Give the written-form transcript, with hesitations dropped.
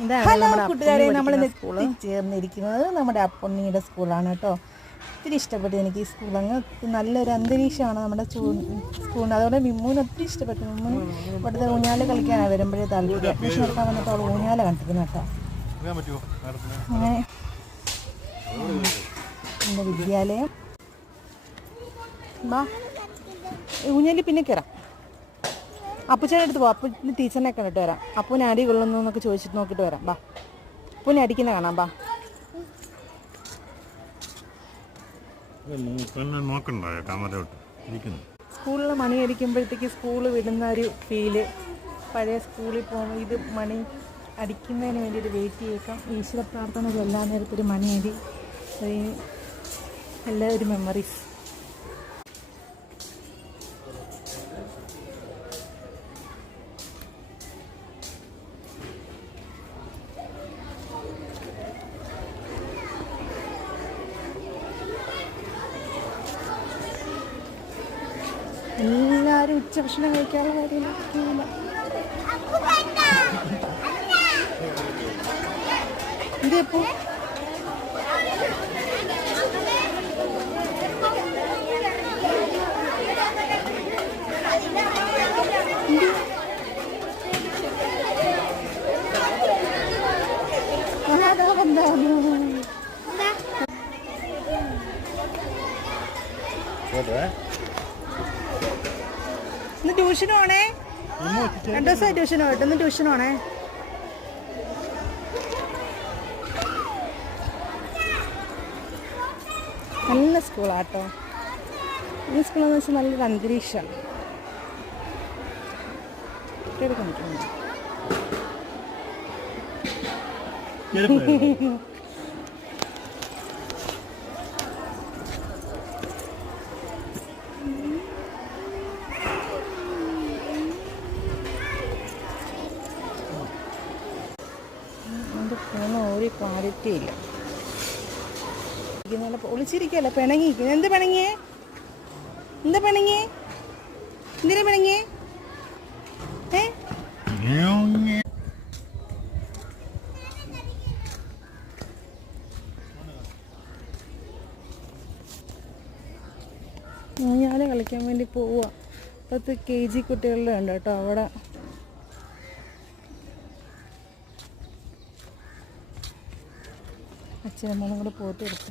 Hello കൂട്ടുകാരെ, നമ്മൾ ചേർന്നിരിക്കുന്നത് നമ്മുടെ അപ്പൊണ്ണിയുടെ സ്കൂളാണ് കേട്ടോ. ഒത്തിരി ഇഷ്ടപ്പെട്ടു എനിക്ക് ഈ സ്കൂൾ. അങ്ങ് നല്ലൊരു അന്തരീക്ഷമാണ് നമ്മുടെ സ്കൂളിന്. അതോടെ മിമ്മൂന് ഒത്തിരി ഇഷ്ടപ്പെട്ടു. മിമ്മൂന് ഇവിടുത്തെ ഊഞ്ഞാല് കളിക്കാനാണ് വരുമ്പോഴേ താല്പര്യം. അഡ്മിഷൻ എടുക്കാൻ വന്നപ്പോൾ അവൾ ഊഞ്ഞാല കണ്ടിരുന്നു കേട്ടോ. അങ്ങനെ എൻ്റെ വിദ്യാലയം ബാ ഊഞ്ഞാലി പിന്നെ കയറാം. അപ്പൂച്ചേൻ്റെ അടുത്ത് പോവാം. അപ്പൂന് ടീച്ചറിനെ കണ്ടിട്ട് വരാം. അപ്പൂന് അടി കൊള്ളുന്നു എന്നൊക്കെ ചോദിച്ചിട്ട് നോക്കിയിട്ട് വരാം. ബാ അപ്പൂനെ അടിക്കുന്ന കാണാം. ബാ സ്കൂളിൽ മണി അടിക്കുമ്പോഴത്തേക്ക് സ്കൂൾ വിടുന്ന ഒരു ഫീല്, പഴയ സ്കൂളിൽ പോകുമ്പോൾ ഇത് മണി അടിക്കുന്നതിന് വേണ്ടിയിട്ട് വെയിറ്റ് ചെയ്യേക്കാം. ഈശ്വര പ്രാർത്ഥന എല്ലാ നേരത്തൊരു മണിയടി, എല്ലാ ഒരു മെമ്മറീസ്. എല്ലാവരും ഉച്ചഭക്ഷണം കഴിക്കാനുള്ള കാര്യമില്ല. ഇതെപ്പോ ഇന്ന് ട്യൂഷന് പോണേ. 2 ദിവസമായി ട്യൂഷന് പോയിട്ട്. ഇന്ന് ട്യൂഷന് പോണേ. നല്ല സ്കൂളാട്ടോ. ഈ സ്കൂളെന്ന് വെച്ചാൽ നല്ലൊരു അന്തരീക്ഷമാണ്. ഒരു ക്ലാരിറ്റി ഇല്ല. ഒളിച്ചിരിക്കല്ല, പിണങ്ങിയിരിക്കുന്നു. എന്ത് പിണങ്ങിയേ? എന്താ പിണങ്ങിയേ? എന്തിനാ പിണങ്ങിയേ? ഊഞ്ഞാല് കളിക്കാൻ വേണ്ടി പോവുക. 10 KG കുട്ടികളുടെ ഉണ്ട് കേട്ടോ അവിടെ. അച്ഛനും മോളും കൂടെ പോയിട്ട് എടുത്ത്